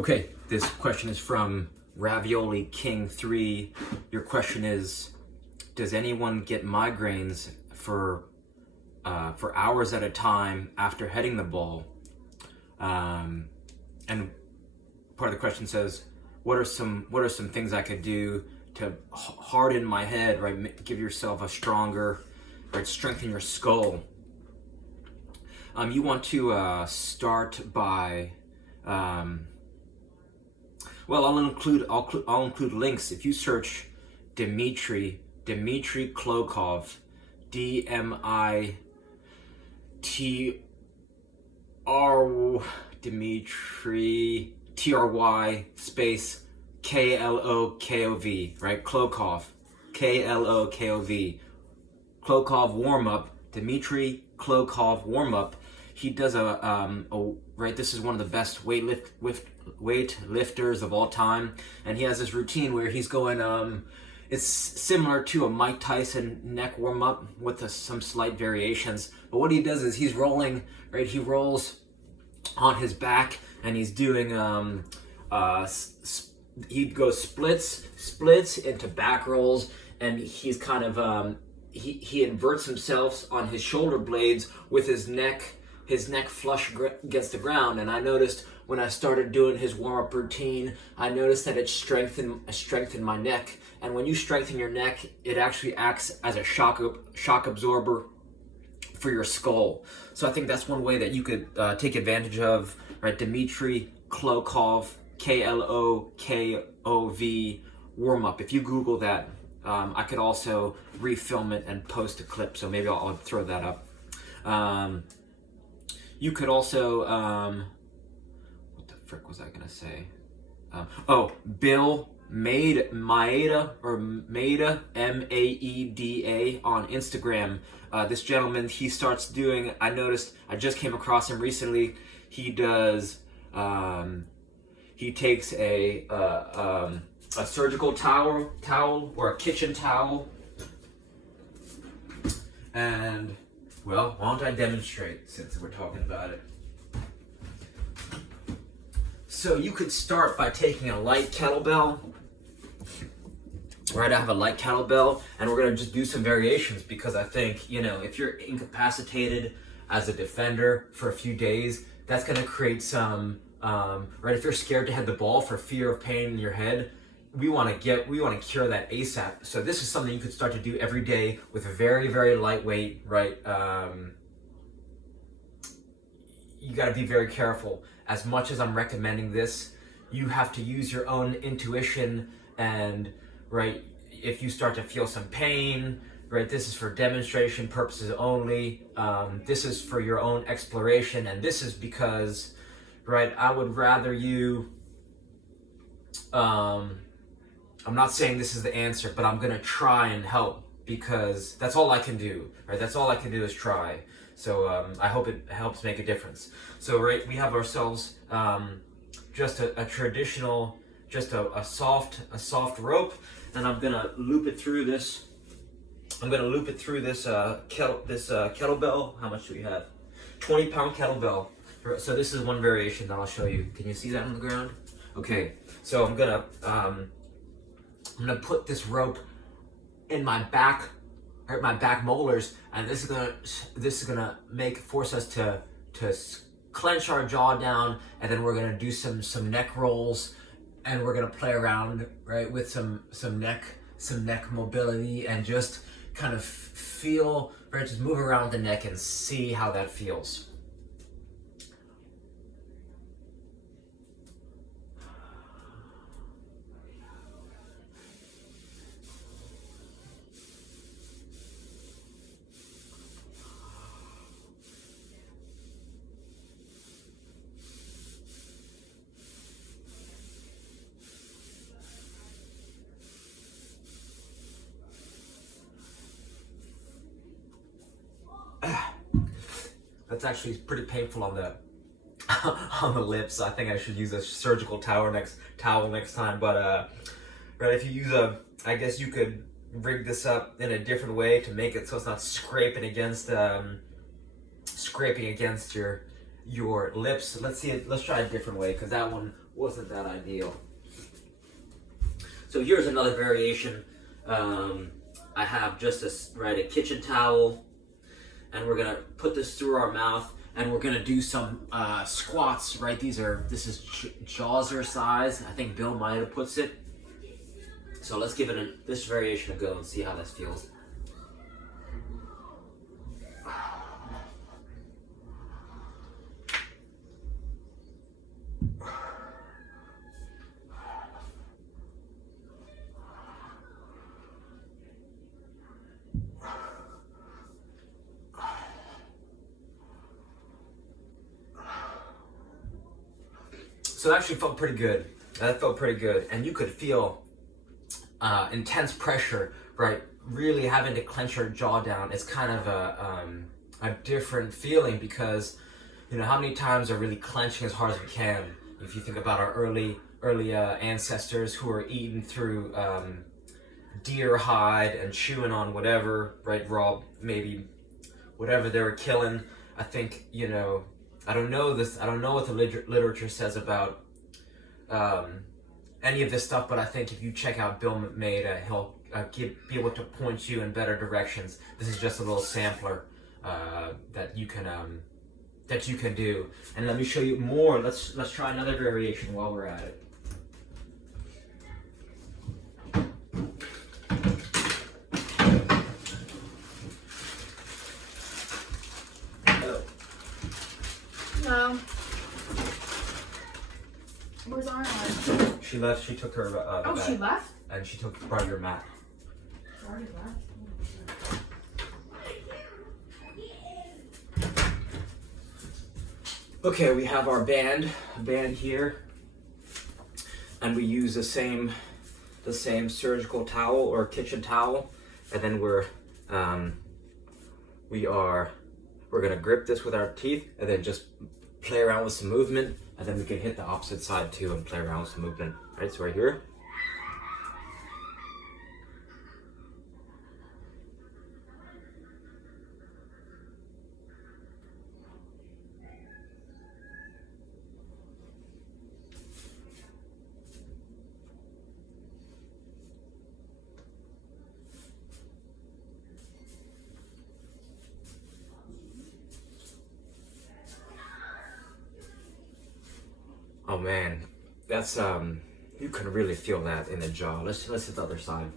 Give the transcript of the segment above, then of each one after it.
Okay, this question is from Ravioli King 3. Your question is, does anyone get migraines for hours at a time after hitting the ball? And part of the question says, what are some things I could do to harden my head, right? Give yourself a stronger, right? Strengthen your skull. You want to start by, well, I'll include links. If you search Dmitry Klokov, Dmitr Dmitry Try space Klokov, right? Klokov, Klokov, Klokov warm up. Dmitry Klokov warm up. He does right. This is one of the best weightlifters of all time, and he has this routine where he's going. It's similar to a Mike Tyson neck warm up with some slight variations. But what he does is he's rolling, right? He rolls on his back, and he's doing he goes splits into back rolls, and he's kind of he inverts himself on his shoulder blades with his neck flush against the ground. And I noticed when I started doing his warm-up routine, I noticed that it strengthened my neck. And when you strengthen your neck, it actually acts as a shock absorber for your skull. So I think that's one way that you could take advantage of, right? Dmitry Klokov, Klokov warm-up. If you Google that, I could also refilm it and post a clip, so maybe I'll throw that up. You could also, what the frick was I gonna say? Bill Maeda, Maeda, on Instagram. This gentleman, he starts doing, I just came across him recently. He does, he takes a surgical towel or a kitchen towel, and, well, why don't I demonstrate since we're talking about it? So you could start by taking a light kettlebell. Right, I have a light kettlebell, and we're gonna just do some variations because I think, if you're incapacitated as a defender for a few days, that's gonna create some, right, if you're scared to hit the ball for fear of pain in your head, we wanna cure that ASAP. So this is something you could start to do every day with a very, very lightweight, right? You gotta be very careful. As much as I'm recommending this, you have to use your own intuition, and, right, if you start to feel some pain, right, this is for demonstration purposes only. This is for your own exploration, and this is because, right, I would rather you, I'm not saying this is the answer, but I'm gonna try and help because that's all I can do, right? That's all I can do is try. So I hope it helps make a difference. So, right, we have ourselves just a traditional, just a soft rope, and I'm gonna loop it through this. Kettlebell. How much do we have? 20-pound kettlebell. So this is one variation that I'll show you. Can you see that on the ground? Okay. So I'm gonna put this rope in my back, hurt my back molars, and this is gonna force us to clench our jaw down, and then we're gonna do some neck rolls, and we're gonna play around, right, with some neck mobility, and just kind of feel, right, just move around the neck and see how that feels. That's actually pretty painful on the on the lips. I think I should use a surgical towel next time. But right, if you use I guess you could rig this up in a different way to make it so it's not scraping against your lips. Let's see it. Let's try a different way, because that one that ideal. So here's another variation. I have just a kitchen towel, and we're gonna put this through our mouth, and we're gonna do some squats, right? This is Jawser size. I think Bill Maida puts it. So let's give it this variation a go and see how this feels. So that actually felt pretty good. That felt pretty good. And you could feel intense pressure, right? Really having to clench your jaw down. It's kind of a different feeling because, you know, how many times are really clenching as hard as we can? If you think about our early ancestors who were eating through deer hide and chewing on whatever, right? Raw, maybe whatever they were killing. I think, you know, I don't know what the literature says about any of this stuff, but I think if you check out Bill Maida, he'll be able to point you in better directions. This is just a little sampler that you can do. And let me show you more. Let's try another variation while we're at it. No. Where's Arnold? She left. She took her. Oh, bag, she left? and she brought your mat. She already left. Okay, we have our band here, and we use the same surgical towel or kitchen towel, and then we're gonna grip this with our teeth, and then just play around with some movement, and then we can hit the opposite side too and play around with some movement. Right, so right here. Oh man, that's you can really feel that in the jaw. Let's hit the other side.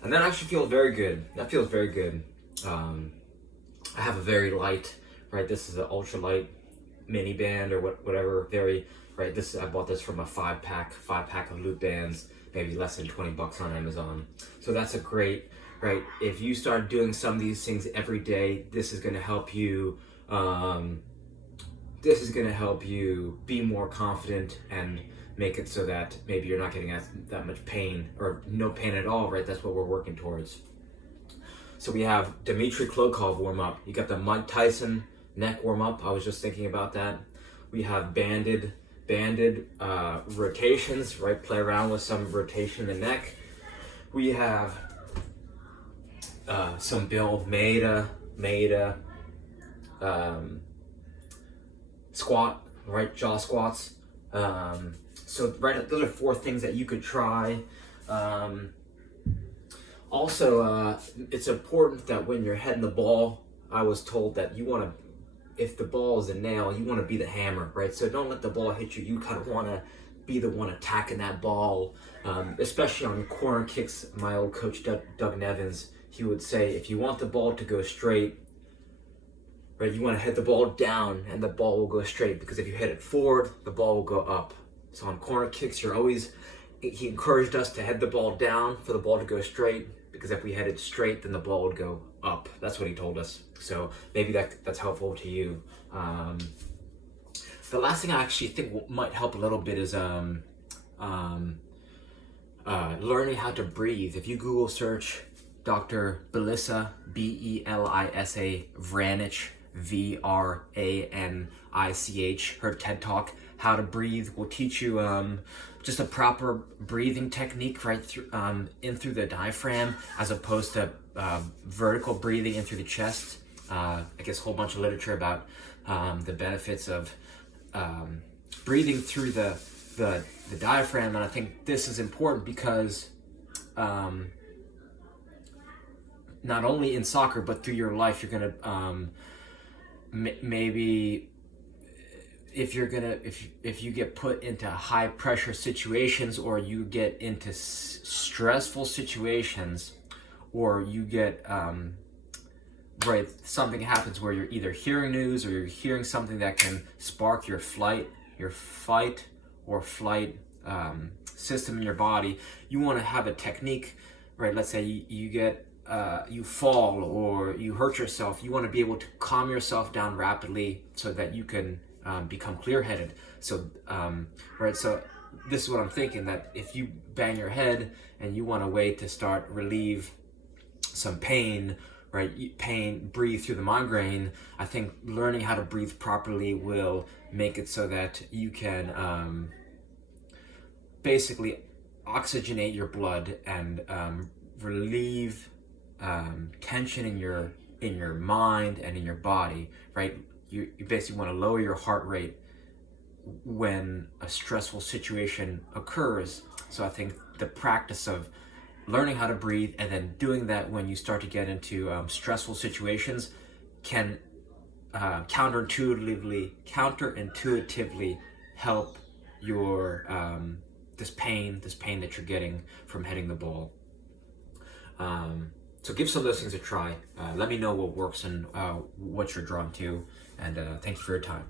And that actually feels very good. That feels very good. I have a very light, right? This is an ultra light mini band or whatever. Very, right? I bought this from a five pack of loop bands, maybe less than $20 on Amazon. So that's a great, right? If you start doing some of these things every day, this is going to help you. This is going to help you be more confident and make it so that maybe you're not getting that much pain or no pain at all, right? That's what we're working towards. So we have Dmitry Klokov warm up. You got the Mike Tyson neck warm up. I was just thinking about that. We have banded rotations, right? Play around with some rotation in the neck. We have some Bill Maida squat, right? Jaw squats. So right, those are 4 things that you could try. Also, it's important that when you're heading the ball, I was told that you want to, if the ball is a nail, you want to be the hammer, right? So don't let the ball hit you. You kind of want to be the one attacking that ball, especially on corner kicks. My old coach, Doug Nevins, he would say, if you want the ball to go straight, right, you want to hit the ball down and the ball will go straight, because if you hit it forward, the ball will go up. So on corner kicks, he encouraged us to head the ball down for the ball to go straight, because if we head it straight, then the ball would go up. That's what he told us. So maybe that's helpful to you. The last thing I actually think might help a little bit is learning how to breathe. If you Google search Dr. Belisa, Belisa Vranich, Vranich, her TED Talk, How to Breathe, will teach you just a proper breathing technique right through in through the diaphragm, as opposed to vertical breathing in through the chest. I guess a whole bunch of literature about the benefits of breathing through the diaphragm, and I think this is important because not only in soccer but through your life, you're gonna maybe if you get put into high pressure situations, or you get into stressful situations, or you get right, something happens where you're either hearing news or you're hearing something that can spark your fight or flight system in your body. You want to have a technique, right? Let's say you get you fall or you hurt yourself. You want to be able to calm yourself down rapidly so that you can become clear-headed. So right, so this is what I'm thinking, that if you bang your head and you want a way to start relieve some pain, right? Breathe through the migraine. I think learning how to breathe properly will make it so that you can basically oxygenate your blood and relieve tension in your mind and in your body, right? You basically want to lower your heart rate when a stressful situation occurs. So I think the practice of learning how to breathe and then doing that when you start to get into stressful situations can counterintuitively help your this pain that you're getting from hitting the ball. So give some of those things a try. Let me know what works and what you're drawn to, and thank you for your time.